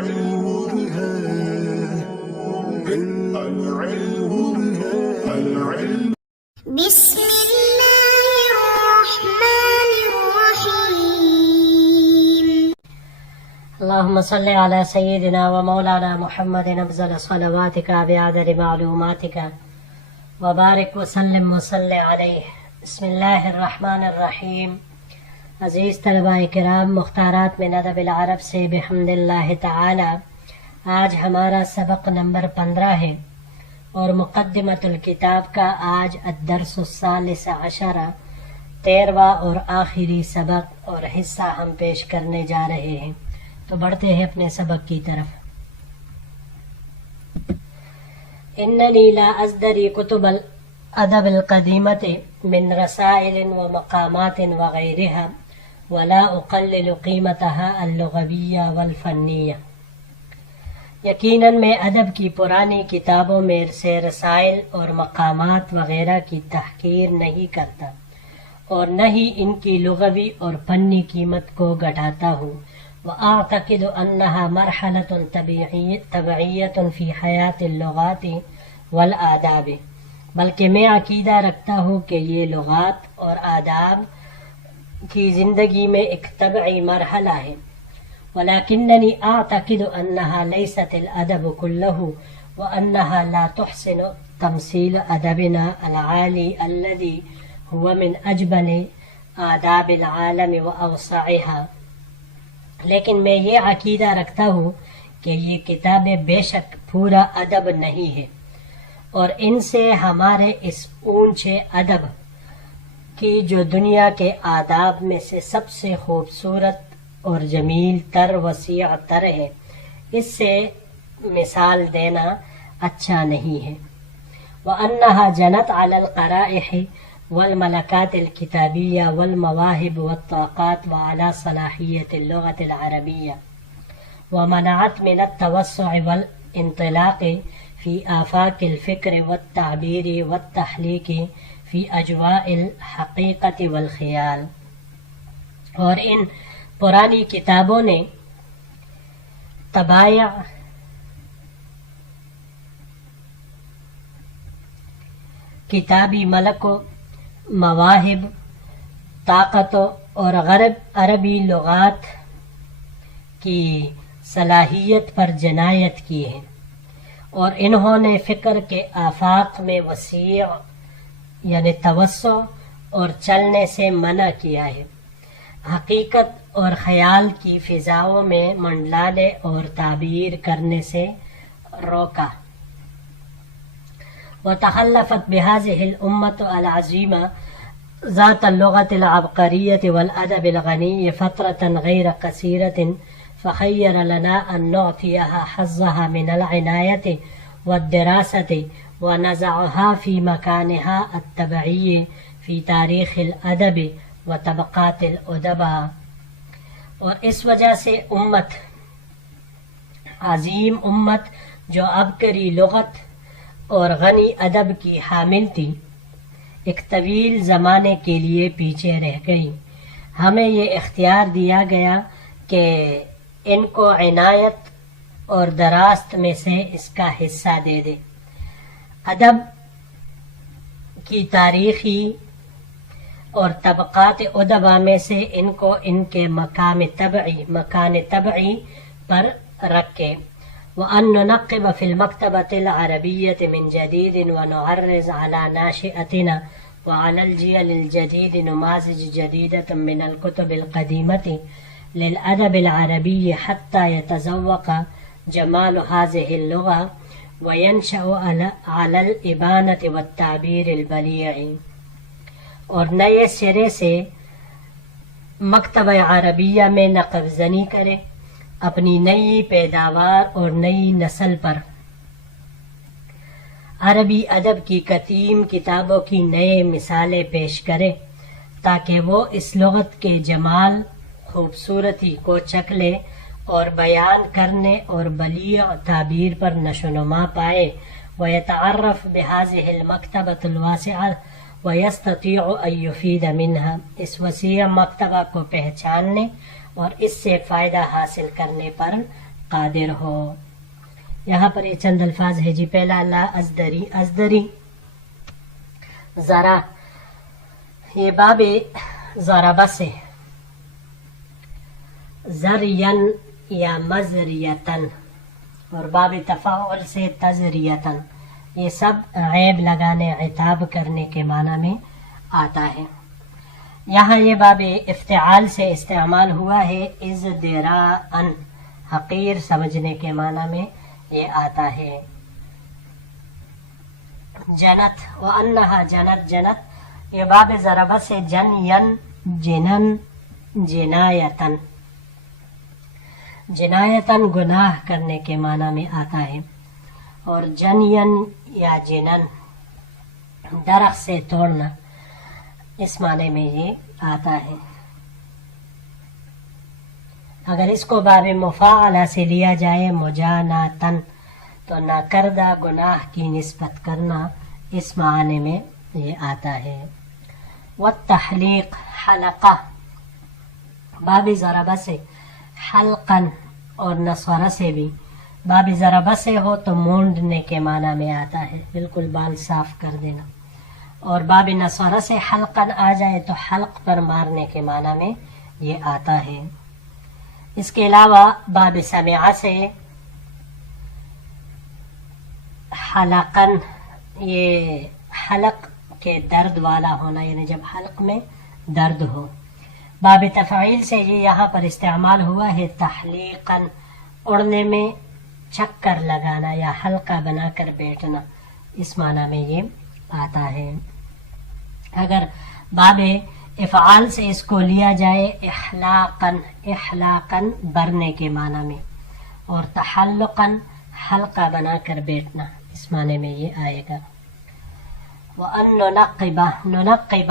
بسم الله الرحمن الرحيم. اللهم صل على سيدنا ومولانا محمد أفضل صلواتك بعدد معلوماتك وبارك وسلم وصل عليه. بسم الله الرحمن الرحیم. عزیز طلباء کرام، مختارات من ادب العرب سے بحمد اللہ تعالی آج ہمارا سبق نمبر 15 ہے اور مقدمۃ الکتاب کا آج الدرس الثالث عشر 13واں اور آخری سبق اور حصہ ہم پیش کرنے جا رہے ہیں. تو بڑھتے ہیں اپنے سبق کی طرف. اننی لا ازدری کتب الادب القدیمۃ من رسائل ومقامات وغیرها ولا اقلل قیمتها اللغویہ والفنیہ. یقیناً میں ادب کی پرانی کتابوں میں سے رسائل اور مقامات وغیرہ کی تحقیر نہیں کرتا اور نہ ہی ان کی لغوی اور فنی قیمت کو گھٹاتا ہوں. وأعتقد أنها مرحلة طبيعية في حياة اللغات والآداب. بلکہ میں عقیدہ رکھتا ہوں کہ یہ لغات اور آداب کی زندگی میں ایک طبعی مرحلہ ہے. ولكنني أعتقد أنها ليست الأدب كله وأنها لا تحسن تمثيل أدبنا العالي الذي هو من أجمل آداب العالم وأوسعها. لیکن میں یہ عقیدہ رکھتا ہوں کہ یہ کتابیں بے شک پورا ادب نہیں ہے اور ان سے ہمارے اس اونچے ادب کی جو دنیا کے آداب میں سے سب سے خوبصورت اور جمیل تر وسیع تر ہے، اس سے مثال دینا اچھا نہیں ہے. وَأَنَّهَا جَنَتْ عَلَى الْقَرَائِحِ والملكات الكتابية والمواهب والطاقات وعلى صلاحية اللغة العربية ومنعت من التوسع والانطلاق في آفاق الفكر والتعبير والتحليق في أجواء الحقيقة والخيال. اور ان پرانی کتابوں نے طبائع کتابی ملکوں، مواہب، طاقتوں اور عربی لغات کی صلاحیت پر جنایت کی ہے اور انہوں نے فکر کے آفاق میں وسیع یعنی توسع اور چلنے سے منع کیا ہے، حقیقت اور خیال کی فضاؤں میں منڈلانے اور تعبیر کرنے سے روکا. وتخلفت بهذه الأمة العظيمة ذات اللغة العبقرية والأدب الغني فترة غير قصيرة، فخير لنا أن نعطيها حظها من العناية والدراسة ونزعها في مكانها الطبيعي في تاريخ الأدب وطبقات الأدباء. اور اس وجہ سے عظیم امت جو عبقری لغت اور غنی ادب کی حامل تھی، ایک طویل زمانے کے لیے پیچھے رہ گئی. ہمیں یہ اختیار دیا گیا کہ ان کو عنایت اور دراست میں سے اس کا حصہ دے دے. ادب کی تاریخی اور طبقات ادبا میں سے ان کو ان کے مکان طبعی پر رکھے. وأن ننقب في المكتبة العربية من جديد ونعرض على ناشئتنا وعلى الجيل الجديد نماذج جديدة من الكتب القديمة للأدب العربي حتى يتذوق جمال هذه اللغة وينشأ على الإبانة والتعبير البليغ. اور نئے سرے سے مکتبہ عربیہ میں نقب زنی کرے، اپنی نئی پیداوار اور نئی نسل پر عربی ادب کی قدیم کتابوں کی نئے مثالیں پیش کرے تاکہ وہ اس لغت کے جمال، خوبصورتی کو چکھ لے اور بیان کرنے اور بلیغ تعبیر پر نشوونما پائے. ويتعرف بهذه المكتبة الواسعة ويستطيع أن يفيد منها. اس وسیع مکتبہ کو پہچاننے اور اس سے فائدہ حاصل کرنے پر قادر ہو. یہاں پر یہ چند الفاظ ہے جی. پہلا لا ازدری، ازدری ذرا، یہ باب ضربہ سے، زرین یا مزریتن، اور باب تفاعل سے تزریتن، یہ سب عیب لگانے، عتاب کرنے کے معنی میں آتا ہے. یہاں یہ باب افتعال سے استعمال ہوا ہے ازدراءن، حقیر سمجھنے کے معنی میں یہ آتا ہے. جنت وانہا جنت، جنت یہ باب ضربہ سے جنین، جنن، جنایتن، جنایتن گناہ کرنے کے معنی میں آتا ہے. اور جنین یا جنن درخت سے توڑنا، اس معنی میں یہ آتا ہے. اگر اس کو باب مفاعلہ سے لیا جائے مجاناتن، تو ناکردہ گناہ کی نسبت کرنا، اس معنی میں یہ آتا ہے. والتحلیق حلقہ، باب ضربہ سے حلقن، اور نصورہ سے بھی باب ضربہ سے ہو تو مونڈنے کے معنی میں آتا ہے، بالکل بال صاف کر دینا. اور باب نصورہ سے حلقن آ جائے تو حلق پر مارنے کے معنی میں یہ آتا ہے. اس کے علاوہ باب سمعہ سے حلقن، یہ حلق کے درد والا ہونا، یعنی جب حلق میں درد ہو. باب تفعیل سے یہ یہاں پر استعمال ہوا ہے تحلیقن، اڑنے میں چکر لگانا یا حلقہ بنا کر بیٹھنا، اس معنی میں یہ آتا ہے. اگر باب افعال سے اس کو لیا جائے احلاقن، احلاقن برنے کے معنی میں، اور تحلقن حلقہ بنا کر بیٹھنا، اس معنی میں یہ آئے گا. وَأَن نُنَقِّبَ، نُنَقِّبَ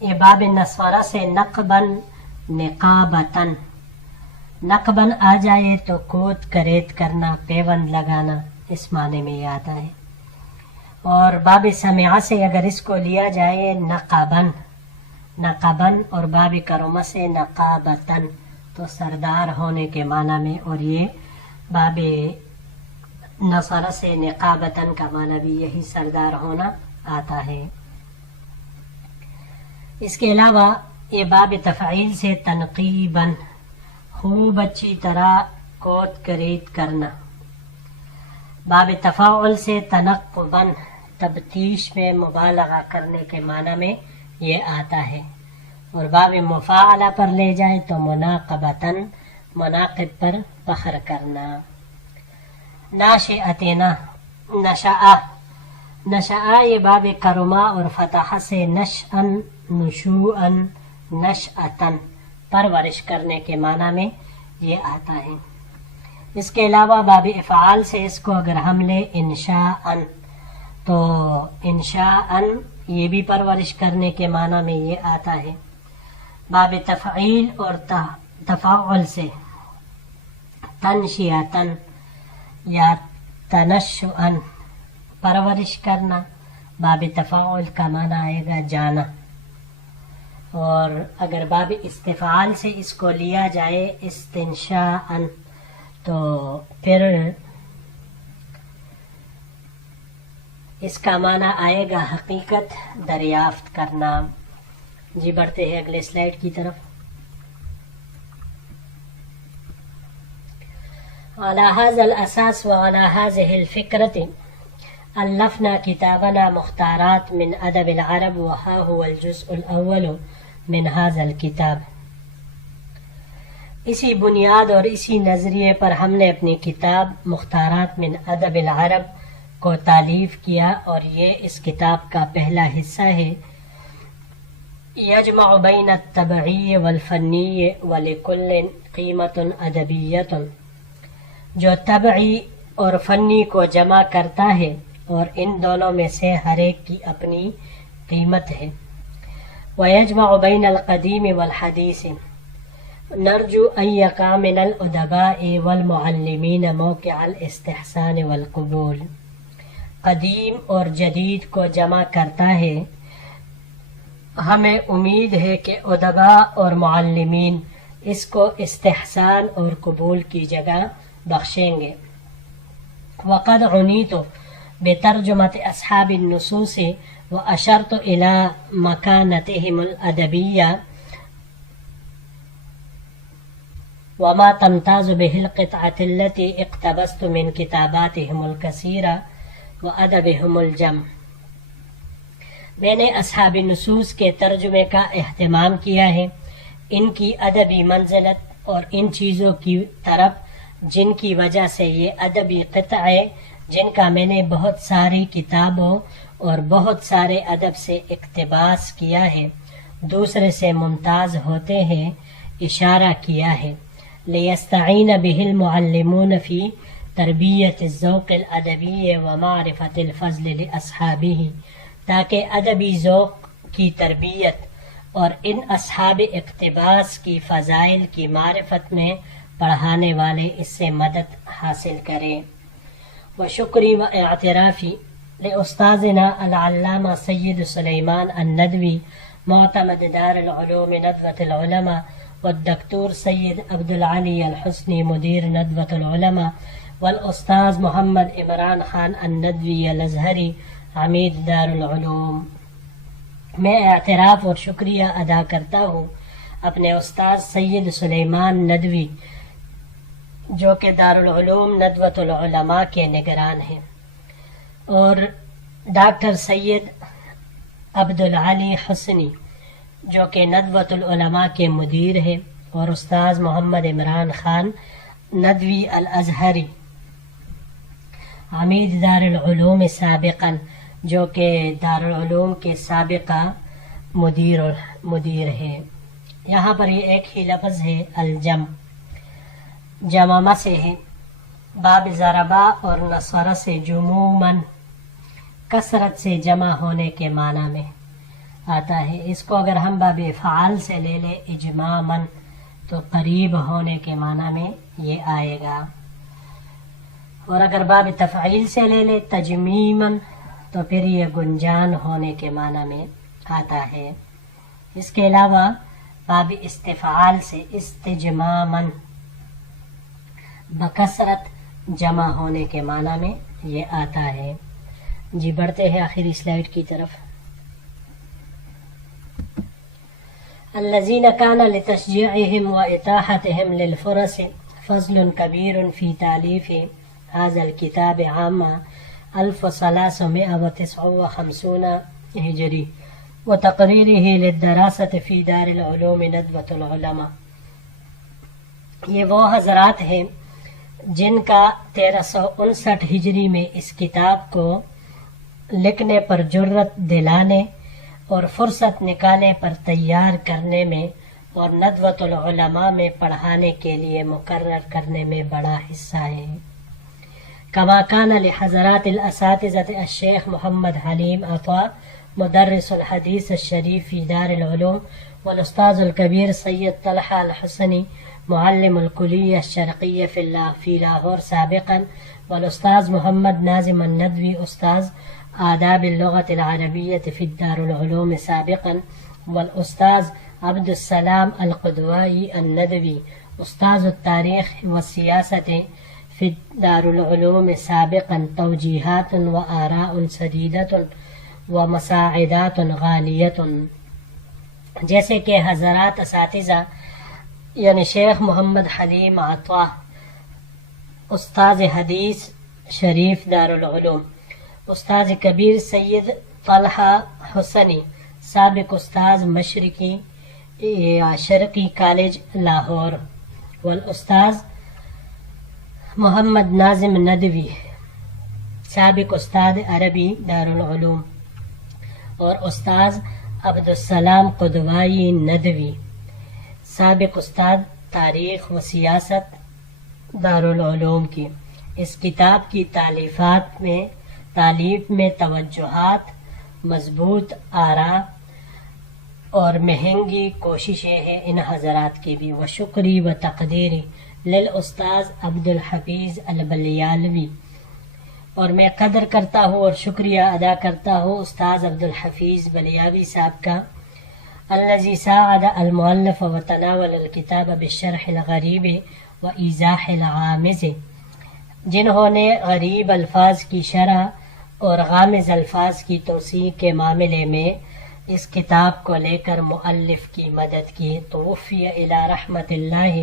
یہ باب نصورہ سے نقبن، نقابتن، نقبن آ جائے تو کوت کریت کرنا، پیوند لگانا، اس معنی میں یہ آتا ہے. اور باب سمعہ سے اگر اس کو لیا جائے نقبن، نقبن، اور باب کرمہ سے نقابتن، تو سردار ہونے کے معنی میں، اور یہ باب نصرہ سے نقابتن کا معنی بھی یہی سردار ہونا آتا ہے. اس کے علاوہ یہ باب تفعیل سے تنقیباً، خوب اچھی طرح کوت کریت کرنا. باب تفاعل سے تنقباً، تفتیش میں مبالغہ کرنے کے معنی میں یہ آتا ہے. اور باب مفاعلہ پر لے جائے تو مناقبتاً، مناقب پر فخر کرنا. ناشئتنا، نشأ، نشأ یہ باب کرما اور فتح سے نشأن، نشوءن، نشأتن، پرورش کرنے کے معنی میں یہ آتا ہے. اس کے علاوہ باب افعال سے اس کو اگر ہم لیں انشاءن، تو انشاءن یہ بھی پرورش کرنے کے معنی میں یہ آتا ہے. باب تفعیل اور تفاعل سے تنشیاتن یا تنشؤن، پرورش کرنا، باب تفاعل کا معنی آئے گا جانا. اور اگر باب استفعال سے اس کو لیا جائے استنشاءن، تو پھر اس کا معنی آئے گا حقیقت دریافت کرنا. جی بڑھتے ہیں اگلے سلائیڈ کی طرف. على هذا الأساس وعلى هذه الفكرة ألفنا كتابنا مختارات من أدب العرب، وها هو الجزء الأول من هذا الكتاب. اسی بنیاد اور اسی نظریے پر ہم نے اپنی کتاب مختارات من ادب العرب کو تالیف کیا، اور یہ اس کتاب کا پہلا حصہ ہے. یجمع بین الطبعی والفنی ولکل قیمت ادبیت، جو طبعی اور فنی کو جمع کرتا ہے، اور ان دونوں میں سے ہر ایک کی اپنی قیمت ہے. ویجمع بین القدیم والحدیث، نرجو ان یقع من الادباء والمعلمین موقع الاستحسان والقبول. قدیم اور جدید کو جمع کرتا ہے. ہمیں امید ہے کہ ادباء اور معلمین اس کو استحسان اور قبول کی جگہ بخشیں گے۔ وقد عنیت بترجمة أصحاب النصوص وأشرت إلى مكانتهم الأدبية وما تمتاز به القطعة التي اقتبست من كتاباتهم الكثيرة وأدبهم الجم۔ میں نے اصحاب نصوص کے ترجمے کا اہتمام کیا ہے، ان کی ادبی منزلت اور ان چیزوں کی طرف جن کی وجہ سے یہ ادبی قطعے، جن کا میں نے بہت ساری کتابوں اور بہت سارے ادب سے اقتباس کیا ہے، دوسرے سے ممتاز ہوتے ہیں، اشارہ کیا ہے۔ لِيَسْتَعِينَ بِهِ الْمُعَلِّمُونَ فِي تربیت الذوق الادبی ومعرفت الفضل لأصحابه، تاکہ ادبی ذوق کی تربیت اور ان اصحاب اقتباس کی فضائل کی معرفت میں پڑھانے والے اس سے مدد حاصل کریں۔ وشکری و اعترافی لأستاذنا العلامہ سید سلیمان الندوی معتمد دار العلوم ندوۃ العلماء والدکتور سید عبد العلی الحسنی مدیر ندوۃ العلماء والاستاذ محمد عمران خان الندوی الازہری عمید دار العلوم۔ میں اعتراف اور شکریہ ادا کرتا ہوں اپنے استاذ سید سلیمان ندوی جو کہ دارالعلوم ندوۃ العلماء کے نگران ہیں، اور ڈاکٹر سید عبد العلی حسنی جو کہ ندوۃ العلماء کے مدیر ہیں، اور استاذ محمد عمران خان ندوی الازہری عمید دار العلوم سابقاً جو کہ دارالعلوم کے سابقہ مدیر ہے۔ یہاں پر یہ ایک ہی لفظ ہے الجم، جمع سے ہے، باب ضربا اور نصر سے جموماً کثرت سے جمع ہونے کے معنی میں آتا ہے۔ اس کو اگر ہم باب فعال سے لے لیں اجماماً تو قریب ہونے کے معنی میں یہ آئے گا، اور اگر باب تفعیل سے لے لیں تجمیماً تو پھر یہ گنجان ہونے کے معنی میں آتا ہے۔ اس کے علاوہ باب استفعال سے استجماماً بکثرت جمع ہونے کے معنی میں یہ آتا ہے۔ جی بڑھتے ہیں آخری سلائیڈ کی طرف۔ الذين كان لتشجيعهم وإتاحتهم للفرص فضل كبير في تأليف هذا الكتاب عام 1359 ہجری وتقريره للدراسة في دار العلوم ندوة العلماء۔ یہ وہ حضرات ہیں جن کا 1359 ہجری میں اس کتاب کو لکھنے پر جرت دلانے اور فرصت نکالنے پر تیار کرنے میں اور ندوۃ العلماء میں پڑھانے کے لیے مقرر کرنے میں بڑا حصہ ہے۔ کما کان لحضرات الاساتذة الشیخ محمد حلیم عطا مدرس الحدیث الشریف فی دار العلوم والاستاذ الكبیر سید طلحہ الحسنی معلم الکلیہ الشرقیہ فی لاہور سابقا، والاستاذ محمد ناظم الندوی استاذ آداب اللغة العربية في الدار العلوم سابقا، والاستاذ عبد السلام القدوائی الندوی استاذ التاریخ والسیاسة في دار العلوم سابقا، توجیہات و آراء سدیدة ومساعدات غالیة۔ جیسے کہ حضرات اساتذہ یعنی شیخ محمد حلیم عطا استاذ حدیث شریف دار العلوم، استاذ کبیر سید طلحہ حسنی سابق استاذ مشرقی شرقی کالج لاہور، والاستاذ محمد ناظم ندوی سابق استاد عربی دار العلوم، اور استاذ عبد السلام قدوائی ندوی سابق استاد تاریخ و سیاست دارالعلوم کی۔ اس کتاب کی تالیف میں توجہات، مضبوط آراء اور مہنگی کوششیں ہیں ان حضرات کی بھی۔ و شکری و تقدیری للاستاذ عبد الحفیظ البلیالوی، اور میں قدر کرتا ہوں اور شکریہ ادا کرتا ہوں استاذ عبد الحفیظ بلیاوی صاحب کا، الذي ساعد المؤلف وتناول الكتاب بالشرح الغريب وإيضاح الغامض جنہوں نے غریب الفاظ کی شرح اور غامض الفاظ کی توسیع کے معاملے میں اس کتاب کو لے کر مؤلف کی مدد کی. توفی الی رحمت اللہ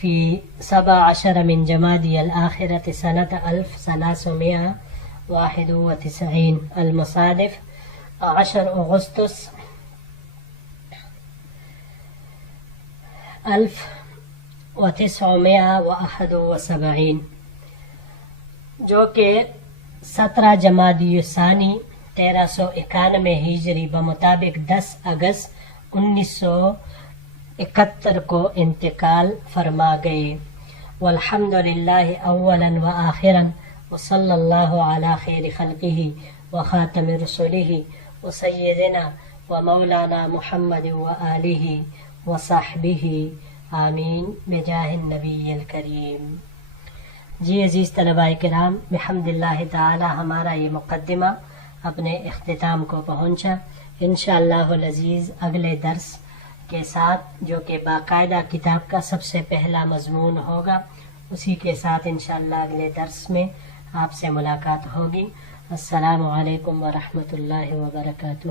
فی 17 من جمادی الآخرۃ سنۃ 1391 المصادف 10 اگست 1971 جو کہ 17 جمادی الثانی 1391 ہجری بمطابق 10 اگست 1971 کو انتقال فرما گئے. والحمد للہ اولا و آخرا وصلی اللہ علی خیر خلقہ وخاتم رسولہ وسیدنا ومولانا محمد وآلہ وصحبہ آمین بجاہ النبی الکریم. جی عزیز طلباء کرام، بحمد اللہ تعالی ہمارا یہ مقدمہ اپنے اختتام کو پہنچا. انشاءاللہ العزیز اگلے درس کے ساتھ، جو کہ باقاعدہ کتاب کا سب سے پہلا مضمون ہوگا، اسی کے ساتھ انشاءاللہ اگلے درس میں آپ سے ملاقات ہوگی. السلام علیکم ورحمۃ اللہ وبرکاتہ.